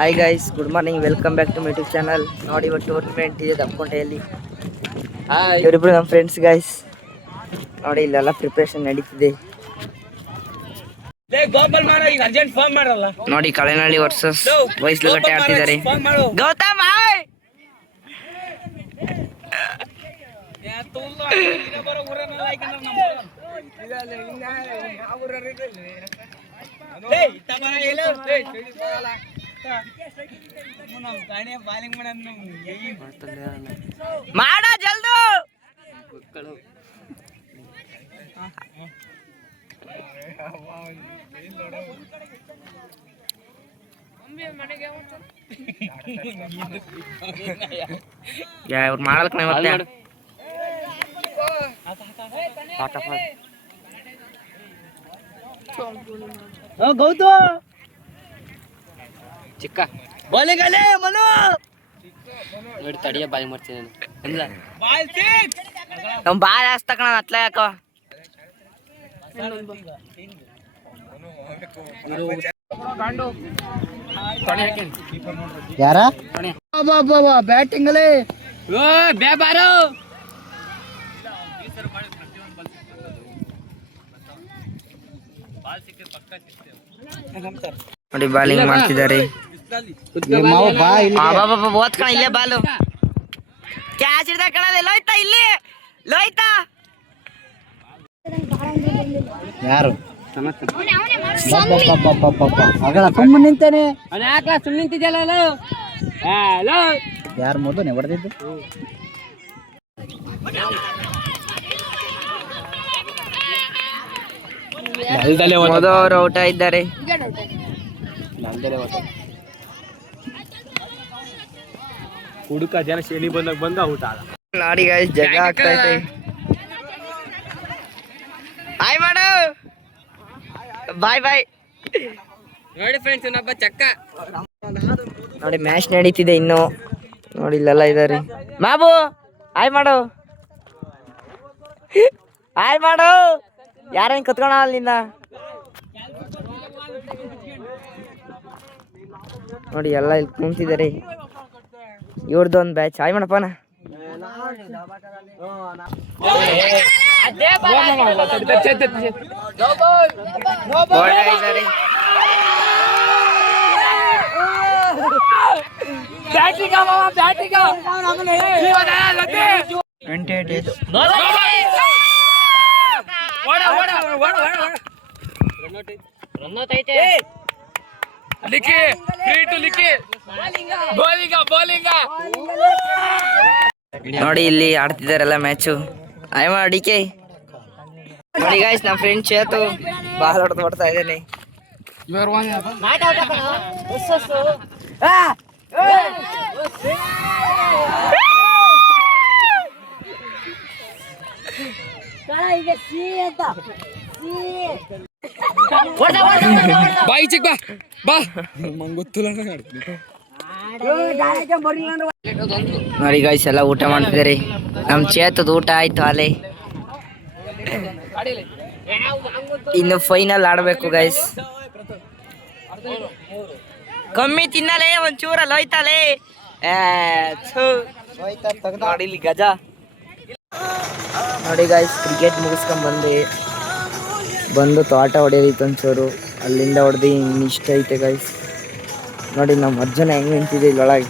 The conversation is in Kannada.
Hi guys, good morning, welcome back to my YouTube channel. ನೋಡಿ ಇವತ್ತು ಟೂರ್ನಮೆಂಟ್ ಇದೆ ದಪ್ಪಕೊಂಟೆಯಲ್ಲಿ. ಇವರಿಬ್ರು ನಮ್ಮ ಫ್ರೆಂಡ್ಸ್ ಗೈಸ್. ನೋಡಿ ಇಲ್ಲೆಲ್ಲ ಪ್ರಿಪ್ರೇಷನ್ ನಡೀತಿದೆ. ನೋಡಿ ಕಳೆನಹಳ್ಳಿ ವರ್ಸಸ್ ವಯಸ್ಲುಗಟ್ಟೆ ಆಡ್ತಿದ್ದಾರೆ. ಗೌತಮ್ ಮಾಡ ಜಲ್ದು. ಇವ್ರು ಮಾಡಲ್ಕ ಗೌತು ಚಿಕ್ಕ ಬಾಲಿಂಗಲೇ ಮನು ನೋಡಿ ತಡಿಯ ಬಾಯಿ ಮಾಡ್ತೀನಿ ನಮ್ಮ ಬಾಲ್ ಹಾಸ್ತಕಣ ಅತ್ಲ ಯಾಕೋ ಯಾರ ಬ್ಯಾಟಿಂಗ್ ಅಲ್ಲೇ ಬಾರೋ ನೋಡಿ ಬಾಲಿಂಗ್ ಮಾಡ್ತಿದ್ದಾರೆ. ಓದ್ಕಣ ಇಲ್ಲೇ ಬಾಲು ಕ್ಯಾಚ್ ಹಿಡ್ದ ಕಣಲ್ಲ. ಲೋಯ್ತಾ ಇಲ್ಲಿ ಲೋಯ್ತಾ ಯಾರು ಸುಮ್ಮನೆ ನಿಂತೇನೆ ಸುಮ್ಮನೆ ನಿಂತಿದ್ಯಲ್ಲ. ಯಾರು ಮೊದಲನೇ ಹೊಡೆದಿದ್ದು? ಮೊದಲು ಔಟ್ ಆಗಿದ್ದಾರೆ. ಹುಡುಕ ಜನ ಶನಿ ಬಂದಾಗ ಬಂದ ಔಟ್ ಆದ. ನೋಡಿ ಗೈಸ್ ಜಗ ಆಗ್ತೈತೆ. ಹಾಯ್ ಮಾಡು, ಬಾಯ್ ಬಾಯ್. ನೋಡಿ ಫ್ರೆಂಡ್ಸ್ ಇನ್ನೊಬ್ಬ ಚಕ್ಕ. ನೋಡಿ ಮ್ಯಾಚ್ ನಡೀತಿದೆ ಇನ್ನು. ನೋಡಿ ಇಲ್ಲೆಲ್ಲ ಇದ್ದಾರೆ. ಬಾಬು ಹಾಯ್ ಮಾಡು, ಹಾಯ್ ಮಾಡು. ಯಾರೇನು ಕತ್ಕೋಣ ಅಲ್ಲಿಂದ. ನೋಡಿ ಎಲ್ಲ ಇಲ್ಲಿ ಕುಂತಿದ್ದಾರೆ. ಇವ್ರದ್ದು ಒಂದು ಬ್ಯಾಚ್. ಹಾಯ್ ಮಾಡಪ್ಪನ. ನೋಡಿ ಇಲ್ಲಿ ಆಡ್ತಿದಾರಲ್ಲ ಮ್ಯಾಚು. ಆಯ್ ಅಡಿಕೆ. ನೋಡಿ ಗಾಯ್ಸ್ ನಮ್ಮ ಫ್ರೆಂಡ್ ಚೇತು ಬಾಲ್ ಹೊಡೆದು ಹೊಡ್ತಾ ಇದ್ದೇನೆ. ಬಾಯಿ ಚಿಕ್ಕ ಬಾ ಗೊತ್ತಿಲ್ಲ. ನೋಡಿ ಗಾಯ್ಸ್ ಎಲ್ಲ ಊಟ ಮಾಡ್ತಿದ್ದಾರೆ. ನಮ್ ಚೇತದ ಊಟ ಆಯ್ತು ಅಲೆ. ಇನ್ನು ಫೈನಲ್ ಆಡ್ಬೇಕು ಗೈಸ್. ಕಮ್ಮಿ ತಿನ್ನಲೇ ಒಂಚೂರಲ್ಲಿ ಹೋಯ್ತಲೇ. ನೋಡಿ ಇಲ್ಲಿ ಗಜ. ನೋಡಿ ಗಾಯ್ಸ್ ಕ್ರಿಕೆಟ್ ಮುಗಿಸ್ಕೊಂಡ್ ಬಂದು ತೋಟ ಹೊಡೆಯೋದಿತ್ತು ಒಂಚೂರು. ಅಲ್ಲಿಂದ ಹೊಡೆದು ಇನ್ನಿಷ್ಟ ಐತೆ ಗೈಸ್. ನೋಡಿ ನಮ್ಮ ಅಜ್ಜನ ಹೆಂಗ್ ನಿಂತಿದೆ ಇಲ್ಲೊಳಗೆ.